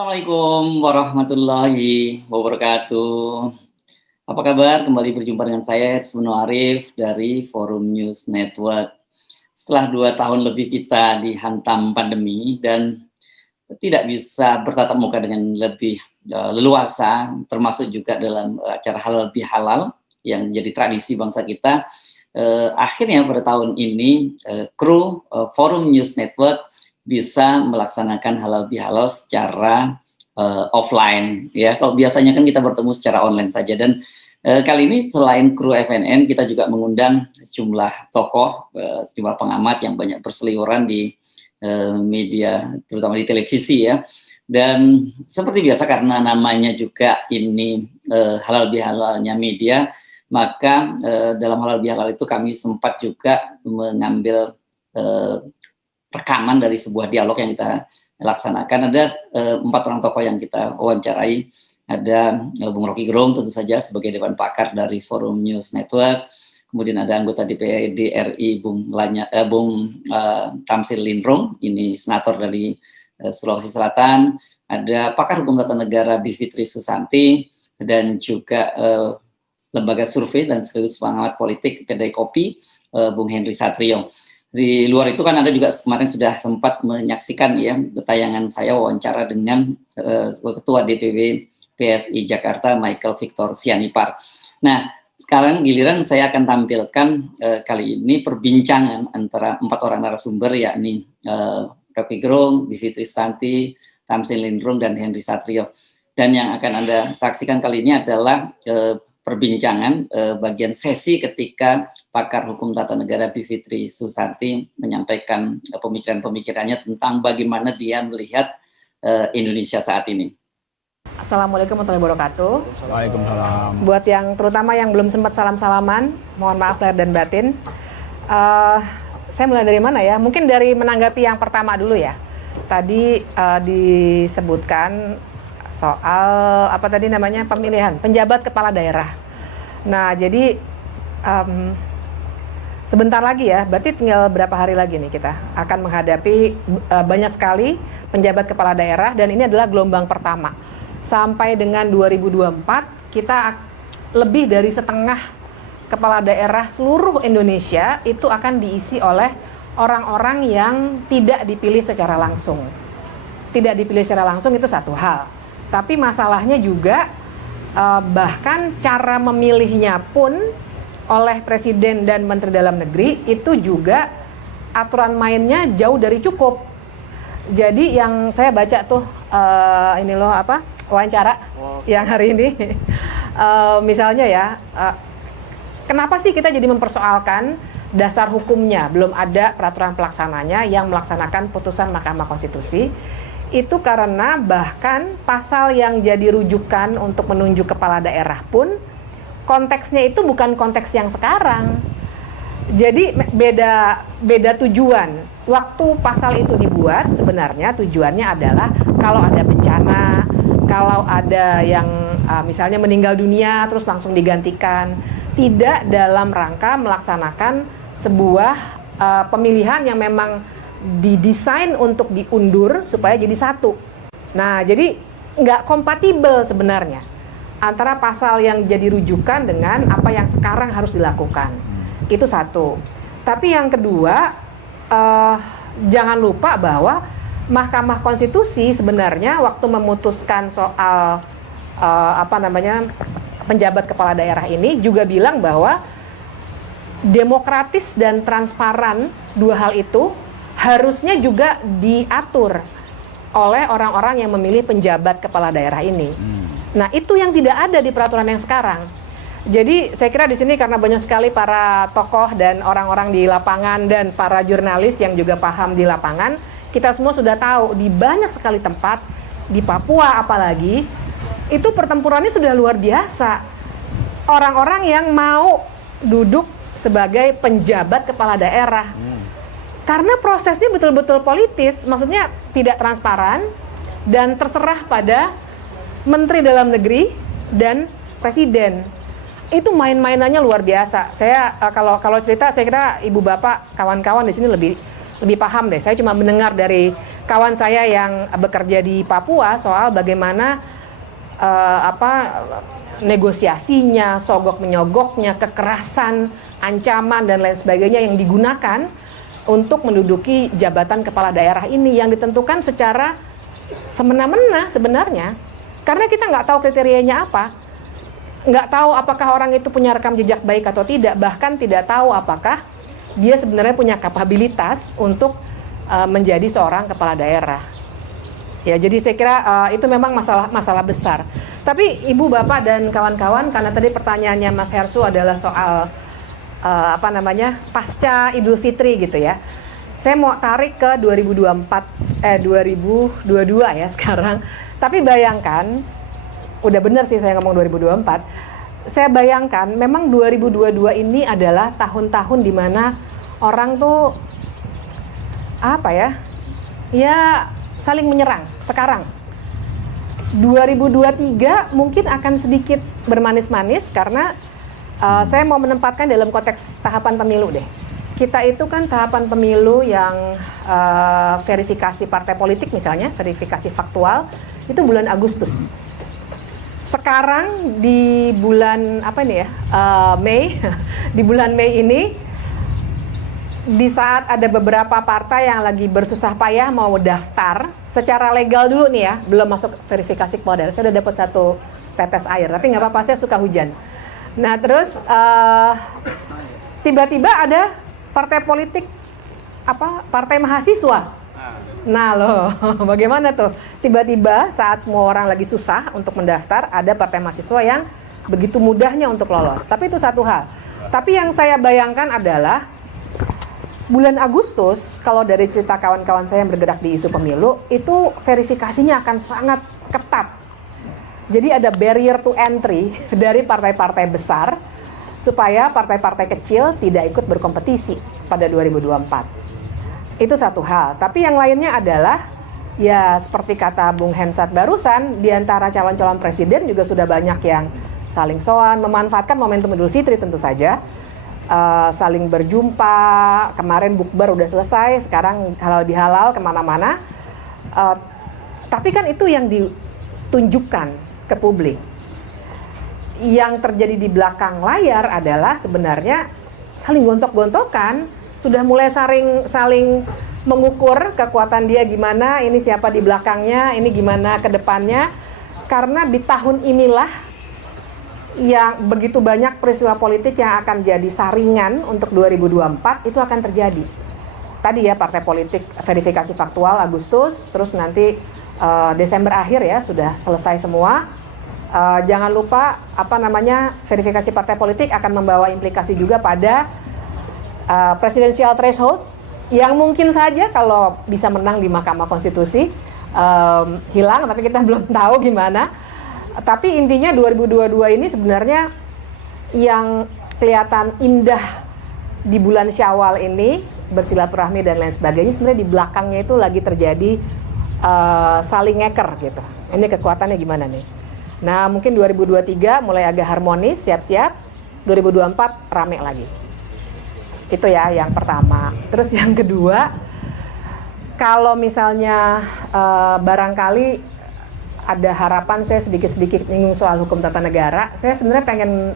Assalamualaikum warahmatullahi wabarakatuh. Apa kabar? Kembali berjumpa dengan saya Ersmono Arif dari Forum News Network. Setelah 2 tahun lebih kita dihantam pandemi dan tidak bisa bertatap muka dengan lebih leluasa, termasuk juga dalam acara halal bihalal yang jadi tradisi bangsa kita. Akhirnya pada tahun ini kru Forum News Network bisa melaksanakan halal bihalal secara offline ya. Kalau biasanya kan kita bertemu secara online saja, dan kali ini selain kru FNN kita juga mengundang sejumlah tokoh, sejumlah pengamat yang banyak berseliweran di media, terutama di televisi ya. Dan seperti biasa karena namanya juga ini halal bihalalnya media, maka dalam halal bihalal itu kami sempat juga mengambil rekaman dari sebuah dialog yang kita laksanakan. Ada 4 orang tokoh yang kita wawancarai. Ada Bung Rocky Gerung tentu saja sebagai Dewan Pakar dari Forum News Network. Kemudian ada anggota DPRD RI Bung Tamsil Lindrung, ini senator dari Sulawesi Selatan. Ada pakar hukum tata negara Bivitri Susanti, dan juga lembaga survei dan sekaligus pengamat politik Kedai Kopi Bung Henry Satrio. Di luar itu kan Anda juga kemarin sudah sempat menyaksikan ya tayangan saya wawancara dengan Ketua DPW PSI Jakarta Michael Victor Sianipar. Nah, sekarang giliran saya akan tampilkan kali ini perbincangan antara 4 orang narasumber, yakni Rocky Gerung, Bivitri Susanti, Tamsil Lindrung, dan Henry Satrio. Dan yang akan Anda saksikan kali ini adalah perbincangan bagian sesi ketika pakar hukum tata negara Bivitri Susanti menyampaikan pemikiran-pemikirannya tentang bagaimana dia melihat Indonesia saat ini. Assalamualaikum warahmatullahi wabarakatuh. Waalaikumsalam. Buat yang terutama yang belum sempat salam-salaman, mohon maaf lahir dan batin. Saya mulai dari mana ya? Mungkin dari menanggapi yang pertama dulu ya. Tadi disebutkan soal apa tadi namanya, pemilihan penjabat kepala daerah. Nah, jadi sebentar lagi ya, berarti tinggal berapa hari lagi nih kita akan menghadapi banyak sekali penjabat kepala daerah, dan ini adalah gelombang pertama. Sampai dengan 2024 kita lebih dari setengah kepala daerah seluruh Indonesia itu akan diisi oleh orang-orang yang tidak dipilih secara langsung. Tidak dipilih secara langsung itu satu hal. Tapi masalahnya juga bahkan cara memilihnya pun oleh Presiden dan Menteri Dalam Negeri itu juga aturan mainnya jauh dari cukup. Jadi yang saya baca tuh ini loh wawancara yang hari ini misalnya ya, kenapa sih kita jadi mempersoalkan dasar hukumnya, belum ada peraturan pelaksananya yang melaksanakan putusan Mahkamah Konstitusi. Itu karena bahkan pasal yang jadi rujukan untuk menunjuk kepala daerah pun konteksnya itu bukan konteks yang sekarang. Jadi beda tujuan. Waktu pasal itu dibuat sebenarnya tujuannya adalah kalau ada bencana, kalau ada yang misalnya meninggal dunia terus langsung digantikan, tidak dalam rangka melaksanakan sebuah pemilihan yang memang didesain untuk diundur supaya jadi satu. Nah, jadi nggak kompatibel sebenarnya antara pasal yang jadi rujukan dengan apa yang sekarang harus dilakukan. Itu satu. Tapi yang kedua, jangan lupa bahwa Mahkamah Konstitusi sebenarnya waktu memutuskan soal penjabat kepala daerah ini juga bilang bahwa demokratis dan transparan, dua hal itu harusnya juga diatur oleh orang-orang yang memilih penjabat kepala daerah ini. Nah, itu yang tidak ada di peraturan yang sekarang. Jadi saya kira di sini karena banyak sekali para tokoh dan orang-orang di lapangan dan para jurnalis yang juga paham di lapangan, kita semua sudah tahu di banyak sekali tempat, di Papua apalagi, itu pertempurannya sudah luar biasa. Orang-orang yang mau duduk sebagai penjabat kepala daerah. Karena prosesnya betul-betul politis, maksudnya tidak transparan dan terserah pada Menteri Dalam Negeri dan Presiden. Itu main-mainannya luar biasa. Saya kalau cerita, saya kira ibu bapak, kawan-kawan di sini lebih lebih paham deh. Saya cuma mendengar dari kawan saya yang bekerja di Papua soal bagaimana negosiasinya, sogok menyogoknya, kekerasan, ancaman dan lain sebagainya yang digunakan untuk menduduki jabatan kepala daerah ini yang ditentukan secara semena-mena sebenarnya, karena kita nggak tahu kriterianya apa, nggak tahu apakah orang itu punya rekam jejak baik atau tidak, bahkan tidak tahu apakah dia sebenarnya punya kapabilitas untuk menjadi seorang kepala daerah. Ya, jadi saya kira itu memang masalah besar. Tapi Ibu, Bapak dan kawan-kawan, karena tadi pertanyaannya Mas Hersu adalah soal pasca Idul Fitri gitu ya. Saya mau tarik ke 2022 ya sekarang. Tapi bayangkan, udah bener sih saya ngomong 2024. Saya bayangkan memang 2022 ini adalah tahun-tahun di mana orang tuh saling menyerang. Sekarang 2023 mungkin akan sedikit bermanis-manis karena saya mau menempatkan dalam konteks tahapan pemilu deh. Kita itu kan tahapan pemilu yang verifikasi partai politik misalnya, verifikasi faktual itu bulan Agustus. Sekarang di bulan Mei, di bulan Mei ini, di saat ada beberapa partai yang lagi bersusah payah mau daftar secara legal dulu nih ya, belum masuk verifikasi kepala daerah. Saya udah dapat 1 tetes air, tapi nggak apa-apa, saya suka hujan. Nah terus tiba-tiba ada partai politik partai mahasiswa. Nah loh, bagaimana tuh? Tiba-tiba saat semua orang lagi susah untuk mendaftar, ada partai mahasiswa yang begitu mudahnya untuk lolos. Tapi itu satu hal. Tapi yang saya bayangkan adalah bulan Agustus, kalau dari cerita kawan-kawan saya yang bergerak di isu pemilu, itu verifikasinya akan sangat ketat. Jadi ada barrier to entry dari partai-partai besar supaya partai-partai kecil tidak ikut berkompetisi pada 2024. Itu satu hal, tapi yang lainnya adalah ya seperti kata Bung Hensat barusan, di antara calon-calon presiden juga sudah banyak yang saling soan, memanfaatkan momentum Idul Fitri tentu saja, saling berjumpa, kemarin bukber udah selesai, sekarang halal bihalal kemana-mana, tapi kan itu yang ditunjukkan ke publik. Yang terjadi di belakang layar adalah sebenarnya saling gontok-gontokan, sudah mulai saling mengukur kekuatan dia gimana, ini siapa di belakangnya, ini gimana ke depannya. Karena di tahun inilah yang begitu banyak peristiwa politik yang akan jadi saringan untuk 2024 itu akan terjadi. Tadi ya partai politik verifikasi faktual Agustus, terus nanti Desember akhir ya sudah selesai semua. Jangan lupa verifikasi partai politik akan membawa implikasi juga pada presidensial threshold yang mungkin saja kalau bisa menang di Mahkamah Konstitusi hilang, tapi kita belum tahu gimana. Tapi intinya 2022 ini sebenarnya yang kelihatan indah di bulan Syawal ini, bersilaturahmi dan lain sebagainya, sebenarnya di belakangnya itu lagi terjadi saling ngeker gitu. Ini kekuatannya gimana nih? Nah mungkin 2023 mulai agak harmonis, siap-siap, 2024 rame lagi. Itu ya yang pertama. Terus yang kedua, kalau misalnya barangkali ada harapan, saya sedikit-sedikit nyinggung soal hukum tata negara. Saya sebenarnya pengen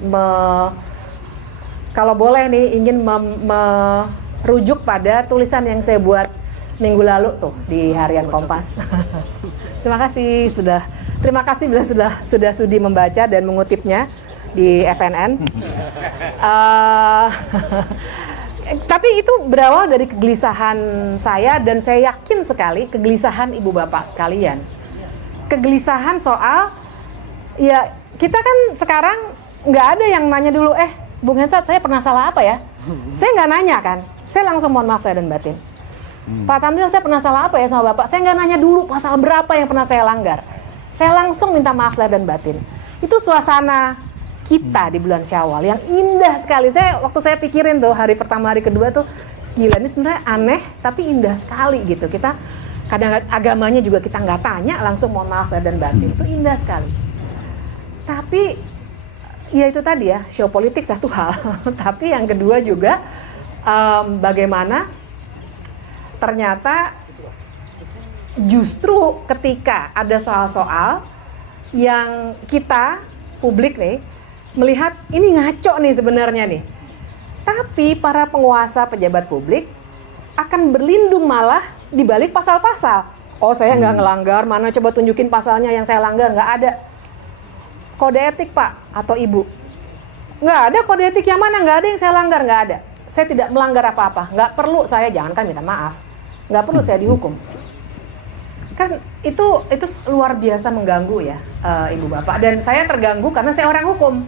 kalau boleh nih ingin merujuk pada tulisan yang saya buat minggu lalu tuh di Harian Kompas. Terima kasih bila sudah sudi membaca dan mengutipnya di FNN. Tapi itu berawal dari kegelisahan saya dan saya yakin sekali kegelisahan ibu bapak sekalian. Kegelisahan soal ya kita kan sekarang nggak ada yang nanya dulu, Bung Hensat saya pernah salah apa ya? Saya nggak nanya kan, saya langsung mohon maaf lahir dan batin. Pak Tamzil saya pernah salah apa ya sama bapak? Saya nggak nanya dulu pasal berapa yang pernah saya langgar. Saya langsung minta maaf lahir dan batin. Itu suasana kita di bulan Syawal yang indah sekali. Waktu saya pikirin tuh hari pertama hari kedua tuh gila, ini sebenarnya aneh tapi indah sekali gitu. Kita kadang agamanya juga kita nggak tanya, langsung mohon maaf lahir dan batin. Itu indah sekali. Tapi ya itu tadi ya, show politik satu hal. Tapi yang kedua juga bagaimana ternyata justru ketika ada soal-soal yang kita publik nih melihat ini ngaco nih sebenarnya nih, tapi para penguasa pejabat publik akan berlindung malah di balik pasal-pasal. Oh, saya nggak ngelanggar, mana coba tunjukin pasalnya yang saya langgar. Nggak ada. Kode etik Pak atau Ibu, nggak ada kode etik yang mana, nggak ada yang saya langgar, nggak ada. Saya tidak melanggar apa-apa, nggak perlu saya, jangankan minta maaf, nggak perlu saya dihukum. Kan itu luar biasa mengganggu ya, Ibu Bapak. Dan saya terganggu karena saya orang hukum.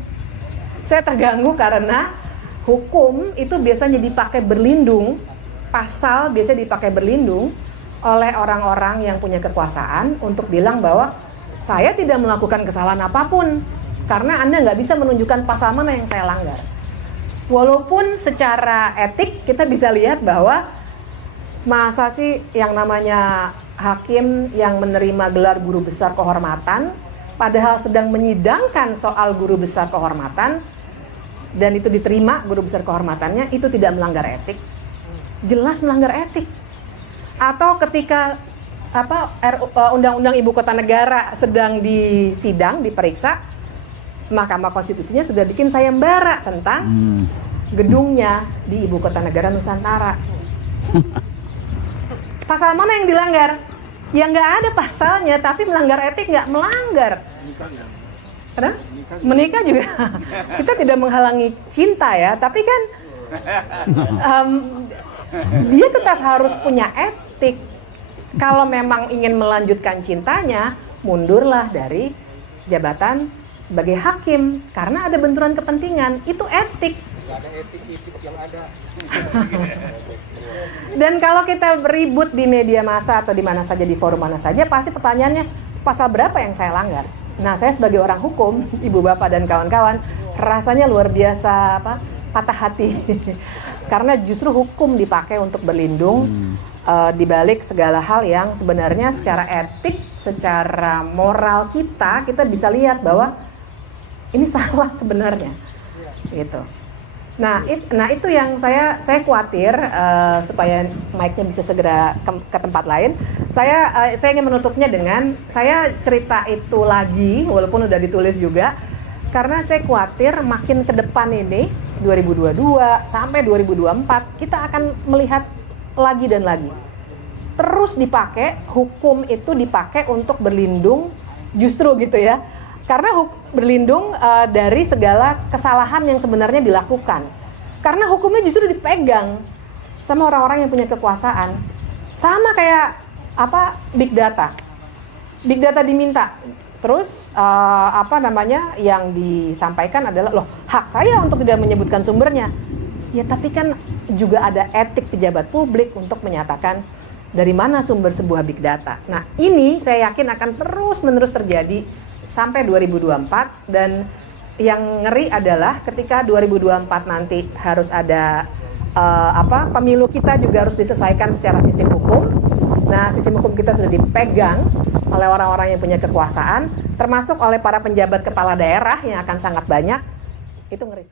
Saya terganggu karena hukum itu biasanya dipakai berlindung, pasal biasanya dipakai berlindung oleh orang-orang yang punya kekuasaan untuk bilang bahwa saya tidak melakukan kesalahan apapun karena Anda nggak bisa menunjukkan pasal mana yang saya langgar. Walaupun secara etik kita bisa lihat bahwa masa sih yang namanya hakim yang menerima gelar guru besar kehormatan padahal sedang menyidangkan soal guru besar kehormatan dan itu diterima guru besar kehormatannya, itu tidak melanggar etik. Jelas melanggar etik. Atau ketika Undang-Undang Ibu Kota Negara sedang disidang, diperiksa, Mahkamah Konstitusinya sudah bikin sayembara tentang gedungnya di Ibu Kota Negara Nusantara. Pasal mana yang dilanggar? Ya nggak ada pasalnya, tapi melanggar etik nggak melanggar. Kenapa? Menikah juga. Kita tidak menghalangi cinta ya, tapi kan dia tetap harus punya etik. Kalau memang ingin melanjutkan cintanya, mundurlah dari jabatan sebagai hakim karena ada benturan kepentingan. Itu etik. Gak ada etik yang ada. Dan kalau kita beribut di media massa atau di mana saja, di forum mana saja, pasti pertanyaannya pasal berapa yang saya langgar. Nah, saya sebagai orang hukum, Ibu Bapak dan kawan-kawan, rasanya luar biasa patah hati. Karena justru hukum dipakai untuk berlindung di balik segala hal yang sebenarnya secara etik, secara moral kita bisa lihat bahwa ini salah sebenarnya. Gitu. Nah, itu yang saya khawatir supaya mic-nya bisa segera ke tempat lain. Saya ingin menutupnya dengan saya cerita itu lagi, walaupun udah ditulis juga, karena saya khawatir makin ke depan ini 2022 sampai 2024 kita akan melihat lagi dan lagi. Terus dipakai, hukum itu dipakai untuk berlindung justru gitu ya. Karena berlindung dari segala kesalahan yang sebenarnya dilakukan. Karena hukumnya justru dipegang sama orang-orang yang punya kekuasaan. Sama kayak big data. Big data diminta. Terus yang disampaikan adalah loh, hak saya untuk tidak menyebutkan sumbernya. Ya tapi kan juga ada etik pejabat publik untuk menyatakan dari mana sumber sebuah big data. Nah, ini saya yakin akan terus-menerus terjadi sampai 2024, dan yang ngeri adalah ketika 2024 nanti harus ada pemilu kita juga harus diselesaikan secara sistem hukum. Nah, sistem hukum kita sudah dipegang oleh orang-orang yang punya kekuasaan, termasuk oleh para penjabat kepala daerah yang akan sangat banyak. Itu ngeri.